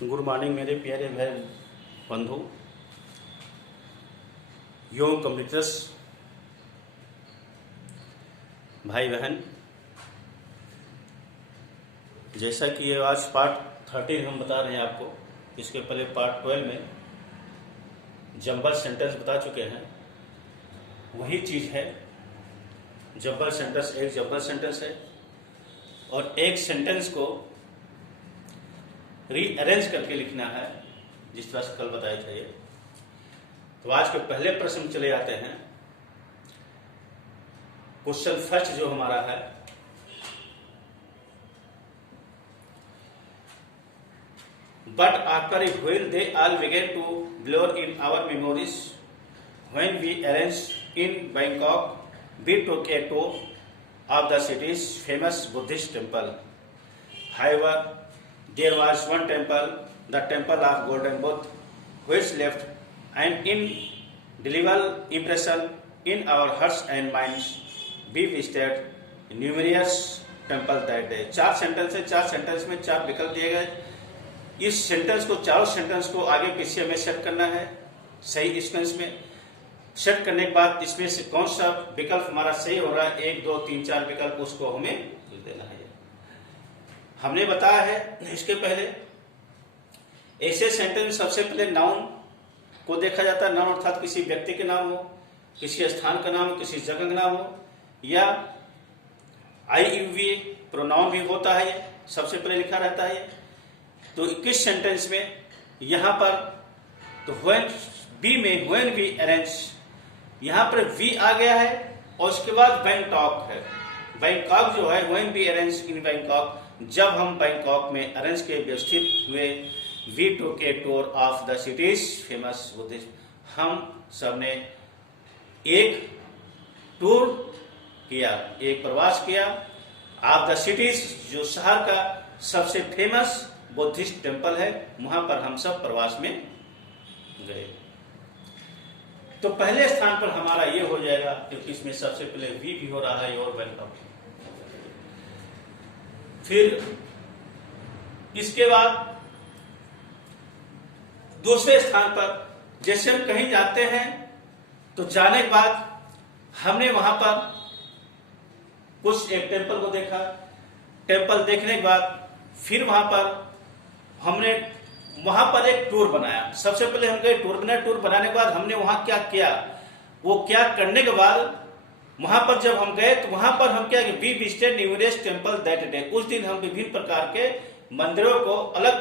Good morning मेरे प्यारे भाई बंधु, योम कंप्यूटर्स भाई बहन। जैसा कि ये आज पार्ट 13 हम बता रहे हैं आपको। इसके पहले पार्ट 12 में जंबल सेंटेंस बता चुके हैं। वही चीज़ है, जंबल सेंटेंस एक जंबल सेंटेंस है और एक सेंटेंस को रीअरेंज करके लिखना है, जिस तरह से कल बताया था ये। तो आज के पहले प्रश्न चले जाते हैं। क्वेश्चन फर्स्ट जो हमारा है, but after a when they all begin to blur in our memories when we arrange in Bangkok we took a tour of the city's famous Buddhist temple. However, there was one temple, the temple of Golden Buddha, which left an indelible impression in our hearts and minds. We visited numerous temples that day. चार sentence है, चार sentence में चार विकल्प दिए गए। इस sentence को, चारों सेंटेंस को आगे पीछे हमें सेट करना है सही सीक्वेंस में। सेट करने के बाद इसमें से कौन सा विकल्प हमारा सही हो रहा है, 1 2 3 4 विकल्प, उसको हमें देना है। हमने बताया है इसके पहले, ऐसे सेंटेंस में सबसे पहले नाउन को देखा जाता है। नाउन अर्थात किसी व्यक्ति के नाम हो, किसी स्थान का नाम हो, किसी जगह का नाम हो, या IUV प्रोनाउन भी होता है, ये सबसे पहले लिखा रहता है। तो किस सेंटेंस में यहां पर, तो व्हेन बी में व्हेन वी अरेंज, यहां पर वी आ गया है और उसके बाद बैंकॉक है। बैंकॉक जो है, when we arrange in Bangkok, जब हम बैंकॉक में अरेंज के व्यवस्थित हुए। We took a tour of the city's famous Buddhist, हम सबने एक टूर किया, एक प्रवास किया। ऑफ द सिटीज, जो शहर का सबसे फेमस बुद्धिस्ट टेम्पल है, वहां पर हम सब प्रवास में गए। तो पहले स्थान पर हमारा ये हो जाएगा, क्योंकि इसमें सबसे पहले वी भी हो रहा है और बैंकॉक। फिर इसके बाद दूसरे स्थान पर, जैसे हम कहीं जाते हैं तो जाने के बाद हमने वहां पर कुछ एक टेम्पल को देखा। टेम्पल देखने के बाद फिर वहां पर हमने वहां पर एक टूर बनाया। सबसे पहले हम गए, टूर बनाया। टूर बनाने के बाद हमने वहां क्या किया, वो क्या करने के बाद वहां पर जब हम गए तो वहां पर हम क्या, we visited numerous temple that day. उस दिन हम विभिन्न प्रकार के मंदिरों को, अलग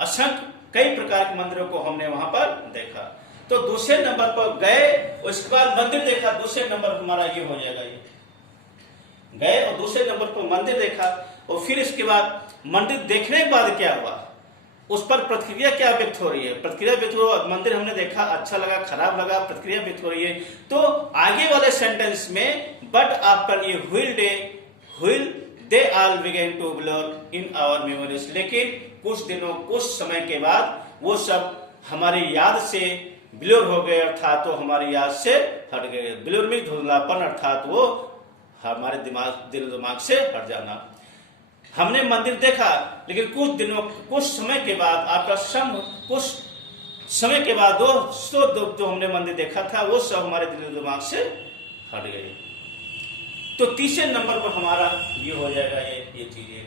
असंख्य कई प्रकार के मंदिरों को हमने वहां पर देखा। तो दूसरे नंबर पर गए, उसके बाद मंदिर देखा। दूसरे नंबर पर हमारा ये हो जाएगा, ये गए और दूसरे नंबर पर मंदिर देखा। और फिर इसके बाद मंदिर देखने के बाद क्या हुआ, उस पर प्रतिक्रिया क्या व्यक्त हो रही है। प्रतिक्रिया व्यक्त हो, मंदिर हमने देखा, अच्छा लगा, खराब लगा, प्रतिक्रिया व्यक्त हो रही है। तो आगे वाले सेंटेंस में, but after a while they while they all begin to blur in our memories, लेकिन कुछ दिनों, कुछ समय के बाद वो सब हमारी याद से ब्लोर हो गए, अर्थात वो हमारी याद से हट गए। ब्लोर में धुंधलापन, अर्थात वो हमारे दिल दिमाग से हट जाना। हमने मंदिर देखा, लेकिन कुछ दिनों, कुछ समय के बाद, आपका कुछ समय के बाद जो हमने मंदिर देखा था वो सब हमारे दिल दिमाग से हट गए। तो तीसरे नंबर पर हमारा ये हो जाएगा, ये चीजें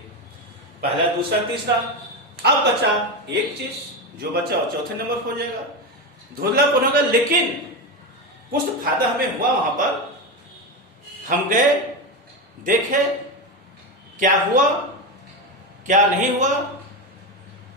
पहला, दूसरा, तीसरा। अब बचा एक चीज, जो बचा वो चौथे नंबर पर हो जाएगा, धुंधलापन होगा। लेकिन कुछ तो फायदा हमें हुआ। वहां पर हम गए, देखे क्या हुआ, क्या नहीं हुआ,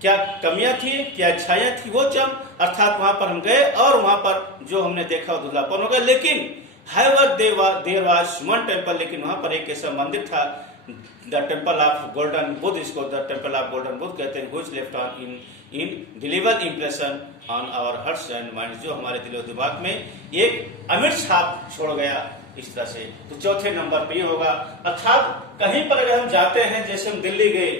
क्या कमियां थी, क्या अच्छाइयां थी, वो जब, अर्थात वहां पर हम गए और वहां पर जो हमने देखा धुंधलापन होगा। लेकिन देयर वाज वन टेम्पल, लेकिन वहां पर एक ऐसा मंदिर था, the temple of golden Buddha, इसको the temple of golden Buddha कहते हैं, which left on indelible impression on our hearts and mind, जो हमारे दिलो दिमाग में एक अमिट छाप छोड़ गया। इस तरह से तो चौथे नंबर पे ये होगा। अर्थात कहीं पर अगर हम जाते हैं, जैसे हम दिल्ली गए,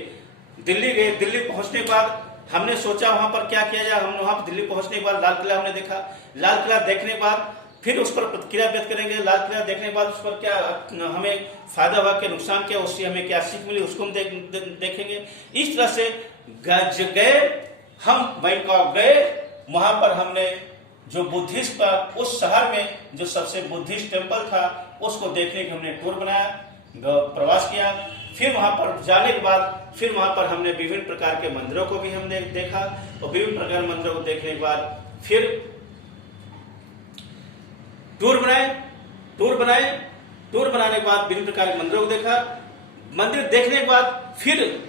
दिल्ली पहुंचने के बाद हमने सोचा वहां पर क्या किया जाए। हम वहां पर दिल्ली पहुंचने के बाद लाल किला हमने देखा। लाल किला देखने के बाद फिर उस पर प्रतिक्रिया व्यक्त करेंगे। लाल किला देखने के बाद उस पर क्या हमें फायदा हुआ, क्या नुकसान किया, उससे हमें क्या सीख मिली, उसको हम देखेंगे। इस तरह से गए, हम बैंकॉक गए, वहां पर हमने जो बुद्धिस्ट का उस शहर में जो सबसे बुद्धिस्ट टेम्पल था उसको देखने के हमने टूर बनाया, प्रवास किया। फिर वहां पर जाने के बाद फिर वहां पर हमने विभिन्न प्रकार के मंदिरों को भी हमने देखा, और विभिन्न प्रकार के मंदिरों को देखने के बाद फिर टूर बनाने के बाद विभिन्न प्रकार के मंदिरों को देखा। मंदिर देखने के बाद फिर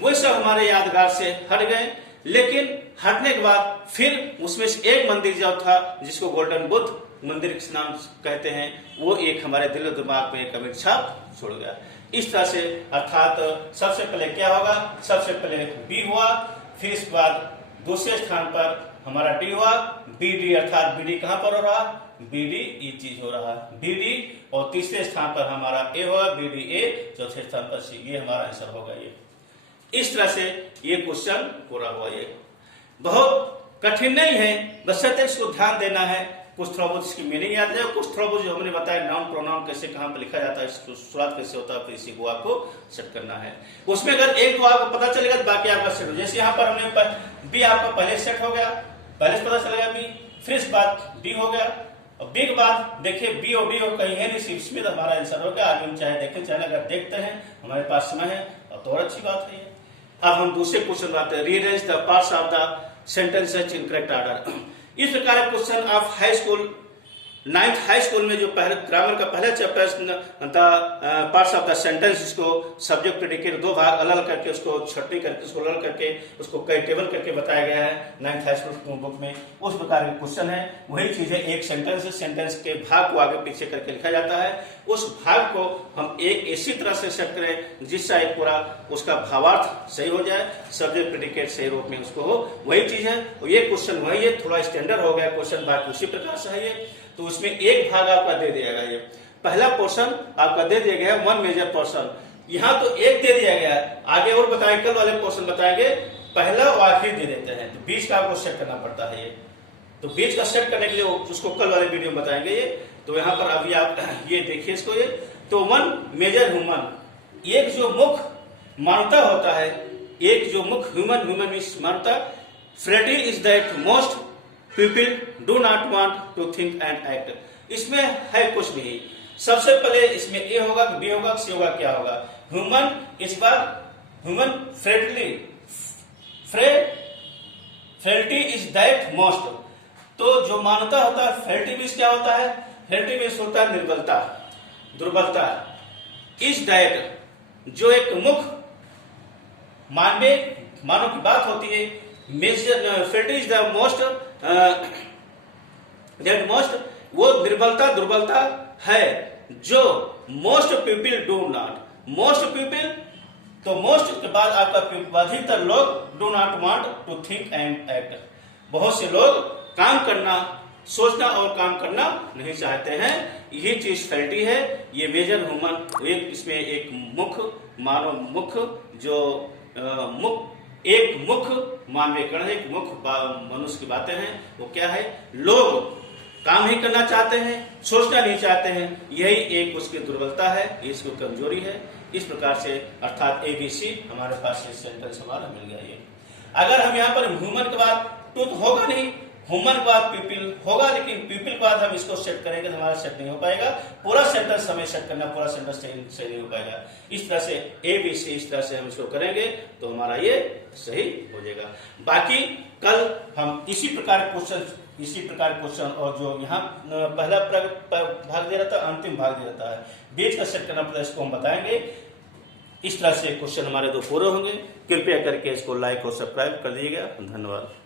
वही सब हमारे यादगार से हट गए, लेकिन हटने के बाद फिर उसमें से एक मंदिर जो था जिसको गोल्डन बुद्ध मंदिर के नाम कहते हैं, वो एक हमारे दिल दिमाग में एक अमिट छाप छोड़ गया। इस तरह से अर्थात सबसे पहले क्या होगा, सबसे पहले बी हुआ, फिर इसके बाद दूसरे स्थान पर हमारा डी हुआ, बीडी अर्थात बीडी कहां पर हो रहा, बीडी ये चीज हो रहा बीडी, और तीसरे स्थान पर हमारा ए हुआ, बीडी ए, चौथे स्थान पर सी, ये हमारा आंसर होगा। ये इस तरह से ये क्वेश्चन पूरा हुआ। ये बहुत कठिन नहीं है, बस इसको ध्यान देना है। कुछ थोड़ा बहुत इसकी मीनिंग याद है, कुछ थोड़ा बहुत जो हमने बताया नाउन प्रोनाउन कैसे कहां पर लिखा जाता है, शुरुआत कैसे होता है, फिर इसी को आपको सेट करना है। उसमें अगर एक दो आपको पता चलेगा तो बाकी आपका सेट हो। जैसे यहाँ पर हमने बी आपका पहले सेट हो गया, पहले से पता चलेगा बी, फिर इस बात बी हो गया, और बी के बाद देखिए बी और डी और कहीं है नहीं, इसमें तो हमारा आंसर हो गया। आगे हम चाहे देखें चाहे अगर देखते हैं, हमारे पास समय है तो और अच्छी बात है। अब हम दूसरे क्वेश्चन बात है, rearrange the parts of the sentences in correct order. इस प्रकार का क्वेश्चन आप high school 9th high school में जो पहले ग्रामर का पहला chapter parts of the sentence, इसको सब्जेक्ट प्रेडिकेट दो भाग अलग करके उसको छटनी करके उसको अलग करके उसको कई टेबल करके बताया गया है 9th हाई स्कूल बुक में। उस प्रकार के क्वेश्चन है, वही चीज है, एक सेंटेंस के भाग को आगे पीछे करके लिखा जाता है। उस भाग को हम एक इसी तरह से सेट करें जिससे एक पूरा उसका भावार्थ सही हो जाए, सब्जेक्ट प्रेडिकेट सही रूप में उसको हो, वही चीज है। और ये क्वेश्चन वही है, थोड़ा स्टैंडर्ड हो गया क्वेश्चन, बाकी उसी प्रकार से है ये। तो उसमें एक भाग आपका दे दिया गया, ये पहला पोर्शन आपका दे दिया गया है, वन मेजर पोर्शन। यहां तो एक दे दिया गया है, आगे और बताएंगे, कल वाले पोर्शन बताएंगे, पहला और आखिरी दे देते हैं, तो बीच का आपको सेट करना पड़ता है। ये तो बीच का सेट करने के लिए उसको कल वाले वीडियो में बताएंगे। ये तो यहाँ पर अभी आप ये देखिए इसको, ये तो वन मेजर ह्यूमन, एक जो मुख्य मानवता होता है, एक जो मुख्य ह्यूमन मीन्स मानवता, frailty is that most people do not want to think and act. इसमें है कुछ नहीं, सबसे पहले इसमें ए होगा, बी होगा, सी होगा, क्या होगा, ह्यूमन, इस बार human friendly, friendly is that most, तो जो मानवता होता है फ्रेंडली मीन्स क्या होता है, फ्रेंडली मीन्स होता है निर्बलता, दुर्बलता। इज दैट जो एक मुख्य मानव की बात होती है, frailty is the most that most, वो निर्बलता दुर्बलता है जो most people do not, most people, तो मोस्ट के बाद आपका अधिकतर लोग do not want to think and act, बहुत से लोग काम करना, सोचना और काम करना नहीं चाहते हैं। ये चीज फैल्टी है। ये मेजर ह्यूमन, एक इसमें एक मुख्य मानव, मुख्य जो एक मुख्य मानवीकरण है, एक मुख्य मनुष्य की बातें हैं, वो क्या है, लोग काम ही करना चाहते हैं, सोचना नहीं चाहते हैं, यही एक उसकी दुर्बलता है, इसकी कमजोरी है। इस प्रकार से अर्थात ABC हमारे पास ये सेंटेंस हमारा मिल गया। ये अगर हम यहाँ पर ह्यूमन के बाद तो होगा नहीं, ह्यूमन के बाद पीपल होगा, लेकिन पीपल के बाद हम इसको सेट करेंगे तो हमारा सेट नहीं हो पाएगा, पूरा सेंटेंस हमें सेट करना, पूरा सेंटेंस सही नहीं हो पाएगा। इस तरह से ABC इस तरह से हम इसको करेंगे तो हमारा ये सही हो जाएगा। बाकी कल हम इसी प्रकार क्वेश्चन और जो यहाँ पहला भाग दे रहा था, अंतिम भाग दे रहा है, बीच का सेट करना पड़ता है, इसको हम बताएंगे। इस तरह से क्वेश्चन हमारे 2 पूरे होंगे। कृपया करके इसको लाइक और सब्सक्राइब कर दीजिएगा। धन्यवाद।